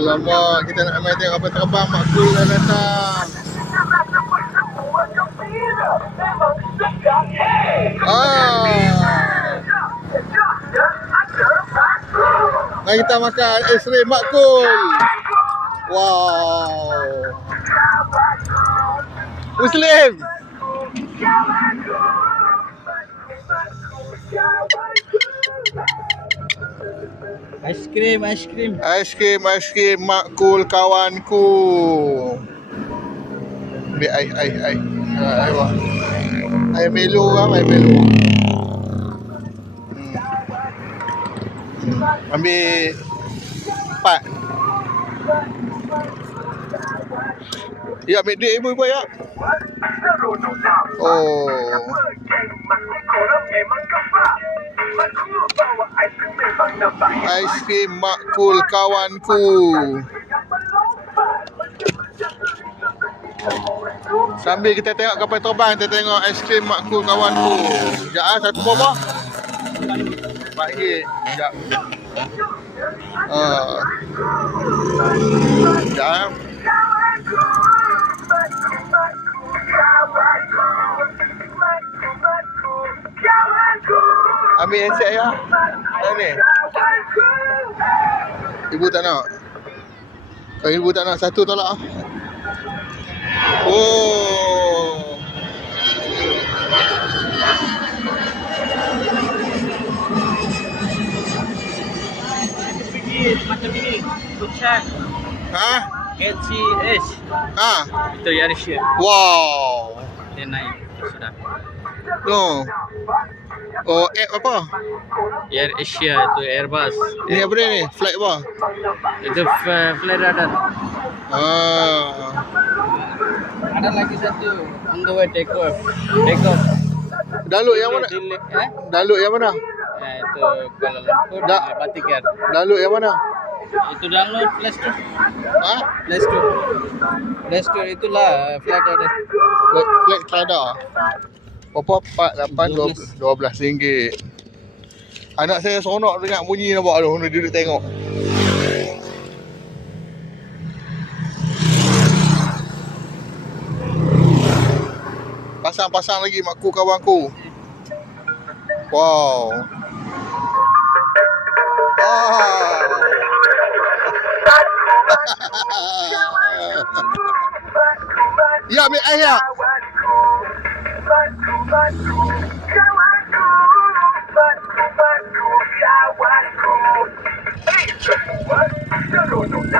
Alamak, kita nak main tengok kapal terbang. Mak Kul dah datang. Mari kita makan es-krim Mak Kul. Wow. Muslim. Aiskrim Mak Kul kawanku. Ambil air. Air melo lah, air melo. Ambil 4. Ya, ambil duit ibu ya. Oh. Aiskrim Mak Kul kawanku. Sambil kita tengok kapal terbang, kita tengok aiskrim Mak Kul kawanku. Sekejap satu berapa? RM4. Sekejap. Sekejap. Ambil handset ya. Mana ni? Ibu tak nak. Kalau ibu tak nak, satu tolak. Oh. Macam ini, Kuchan. LCH. Itu Yaris. Wow. Dia naik sudah. No. Oh, apa? Air Asia itu Airbus. Ini apa ni? Flight apa? Itu flight radar. Ada lagi satu on the way take off. Dalut yang mana? Dalut yang mana? Itu Kuala Lumpur, Batikar. Dalut yang mana? Itu download Play Store. Play Store itulah flight radar. Flight radar. Berapa? 4, 8, 12 ringgit. Anak saya seronok dengar bunyi nampak tu. Dia duduk tengok. Pasang lagi Mak Kul kawanku. Wow. Ya, ambil air ya.